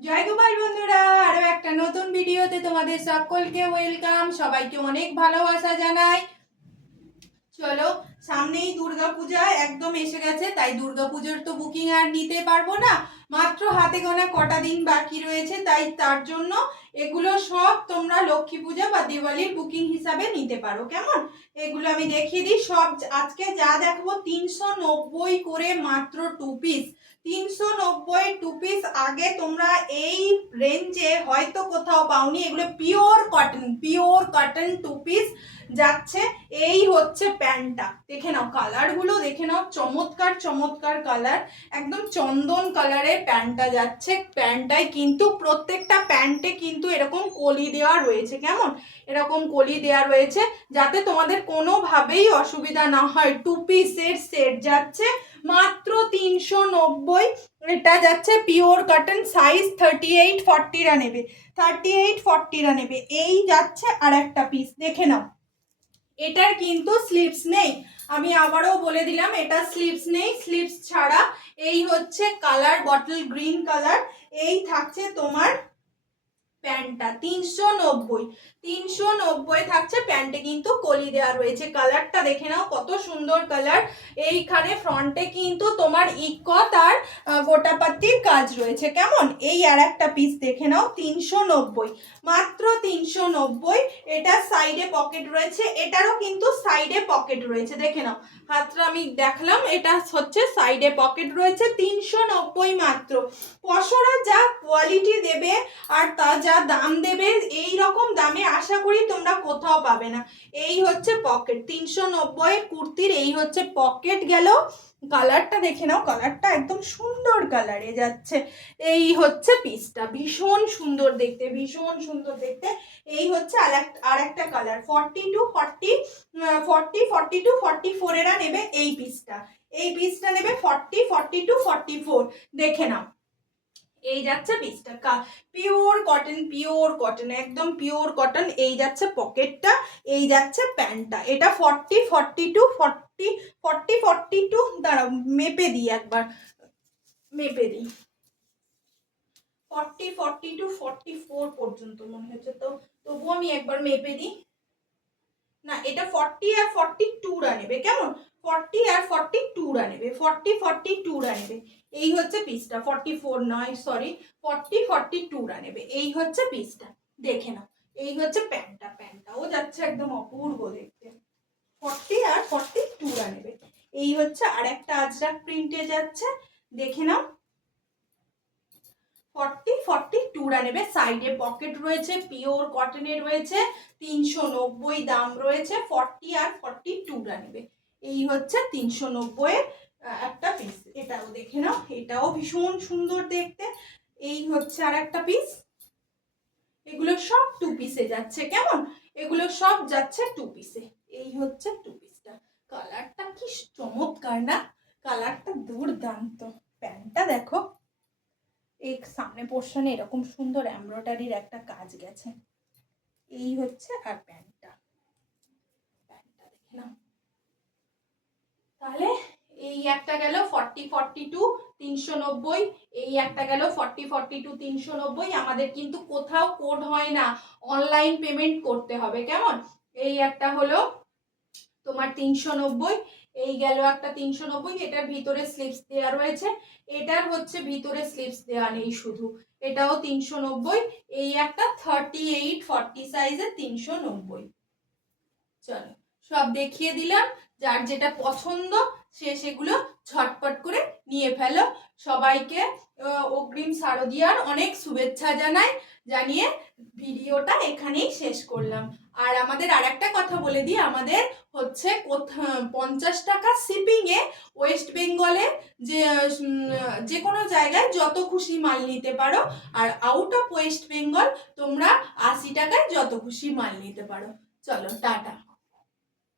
জয় গোপাল বন্ধুরা, আরও একটা নতুন ভিডিওতে তোমাদের সকলকে ওয়েলকাম সবাইকে অনেক ভালোবাসা জানাই। চলো দুর্গাপূজা একদম এসে গেছে, তাই দুর্গাপুজোর তো বুকিং আর নিতে পারব না। মাত্র হাতে গোনা কটা দিন বাকি রয়েছে, তাই তার জন্য এগুলো সব তোমরা লক্ষ্মী পূজা বা দিওয়ালির বুকিং হিসাবে নিতে পারো, কেমন? এগুলো আমি দেখিয়ে দিই। সব আজকে যা দেখব, তিনশো নব্বই করে মাত্র টু পিস তিনশো নব্বই টু পিস আগে তোমরা এই রেঞ্জে হয়তো কোথাও পাওনি, এগুলো pure cotton pure cotton two piece যাচ্ছে, এই হচ্ছে প্যান্টটা। দেখে নাও, কালারগুলো দেখে নাও, চমৎকার চমৎকার কালার। একদম চন্দন কালারের প্যান্টটা যাচ্ছে। প্যান্টটায় কিন্তু প্রত্যেকটা প্যান্টে কিন্তু এরকম কলি দেওয়া রয়েছে, কেমন? এরকম কলি দেওয়া রয়েছে, যাতে তোমাদের কোনোভাবেই অসুবিধা না হয়। টু পিসের সেট যাচ্ছে, মাত্র তিনশো নব্বই। এটা যাচ্ছে pure cotton size thirty eight ফর্টিরা নেবে। থার্টি এইট ফর্টিরা নেবে। এই যাচ্ছে আর একটা পিস দেখে নাও। এটার কিন্তু স্লিপস নেই। আমি আবারও বলে দিলাম, এটা স্লিপস নেই। স্লিপস ছাড়া এই হচ্ছে কালার বটল গ্রিন কালার এই থাকছে তোমার প্যান্টটা তিনশো নব্বই। তিনশো নব্বই থাকছে প্যান্টে কিন্তু কলি দেওয়া রয়েছে। কালারটা দেখে নাও, কত সুন্দর কালার। এইখানে ফ্রন্টে কিন্তু তোমার ইকত আর গোটাপাতির কাজ রয়েছে। কেমন? এই আর একটা পিস দেখে নাও, তিনশো নব্বই। মাত্র তিনশো নব্বই। এটা সাইডে পকেট রয়েছে, এটারও কিন্তু সাইডে পকেট রয়েছে। দেখে নাও, হাতটা আমি দেখলাম, এটা হচ্ছে সাইডে পকেট রয়েছে, তিনশো নব্বই মাত্র। পশরা যা কোয়ালিটি দেবে আর তা যা দাম দেবে এই রকম দামে আশা করি তোমরা কোথাও পাবে না। এই হচ্ছে পকেট তিনশো নব্বই কুর্তির এই হচ্ছে পকেট গেল। কালারটা দেখে নাও কালারটা একদম সুন্দর কালারে যাচ্ছে। এই হচ্ছে পিসটা ভীষণ সুন্দর দেখতে, ভীষণ সুন্দর দেখতে। এই হচ্ছে আর একটা colour forty two forty forty forty two forty ফোরেরা নেবে এই পিসটা এই পিসটা নেবে forty forty two forty four দেখে নাও। এই যাচ্ছে বিশ টাকা পিওর কটন পিওর কটন একদম পিওর কটন এই যাচ্ছে পকেটটা, এই যাচ্ছে প্যান্টটা। এটা forty forty two forty forty forty two দাঁড়াও, মেপে দিই একবার। মেপে দিই। Forty forty two forty four পর্যন্ত মনে হচ্ছে তো। তবুও আমি একবার মেপে দিই। না, এটা ফর্টি আর ফর্টি টুরা নেবে, কেমন? ফর্টি আর ফর্টি টুরা নেবে ফর্টি ফর্টি টুরা নেবে এই হচ্ছে পিসটা ফর্টি ফোর নয় সরি ফর্টি ফর্টি টুরা নেবে এই হচ্ছে পিসটা দেখে নাও। এই হচ্ছে প্যান্টটা প্যান্টটা ও যাচ্ছে একদম অপূর্ব দেখতে। ফর্টি আর ফর্টি টুরা নেবে এই হচ্ছে আর একটা আজরাক প্রিন্টে যাচ্ছে। দেখে নাও। ফর্টি ফর্টি টুরা নেবে সাইডে পকেট রয়েছে পিওর কটনের রয়েছে, তিনশো নব্বই দাম রয়েছে ফর্টি আর ফর্টি টুরা নেবে এই হচ্ছে তিনশো নব্বইয়ের একটা পিস এটাও দেখে নাও, এটাও ভীষণ সুন্দর দেখতে। এই হচ্ছে আর একটা পিস এগুলো সব টু পিসে যাচ্ছে, কেমন? এগুলো সব যাচ্ছে টু পিসে এই হচ্ছে টু। পিসটা কালারটা কি চমৎকার না? কালারটা দুর্দান্ত। প্যান্টটা দেখো। এই সামনে পোর্শনে এরকম সুন্দর এমব্রয়ডারির একটা কাজ গেছে। এই হচ্ছে আর প্যান্টটা প্যান্টটা দেখে নাও তাহলে এই একটা গেল ফর্টি ফর্টি টু তিনশো নব্বই। এই একটা গেল ফর্টি ফর্টি টু তিনশো নব্বই। আমাদের কিন্তু কোথাও কোড হয় না। অনলাইন পেমেন্ট করতে হবে, কেমন? এই একটা হলো তোমার তিনশো নব্বই। এই গেল একটা তিনশো নব্বই, এটার ভিতরে স্লিপস দেওয়া রয়েছে। এটার হচ্ছে ভিতরে স্লিপস দেওয়া নেই শুধু। এটাও তিনশো নব্বই, এই একটা থার্টি এইট ফর্টি সাইজের তিনশো নব্বই। চলো। সব দেখিয়ে দিলাম। যার যেটা পছন্দ, সে সেগুলো ঝটপট করে নিয়ে ফেলো। সবাইকে অগ্রিম শারদিয়ার অনেক শুভেচ্ছা জানাই, জানিয়ে ভিডিওটা এখানেই শেষ করলাম। আর আমাদের আর একটা কথা বলে দিই, আমাদের হচ্ছে পঞ্চাশ টাকা শিপিংয়ে ওয়েস্ট বেঙ্গলে যে যে কোনো জায়গায় যত খুশি মাল নিতে পারো, আর আউট অফ ওয়েস্ট বেঙ্গল তোমরা আশি টাকায় যত খুশি মাল নিতে পারো। চলো, টাটা।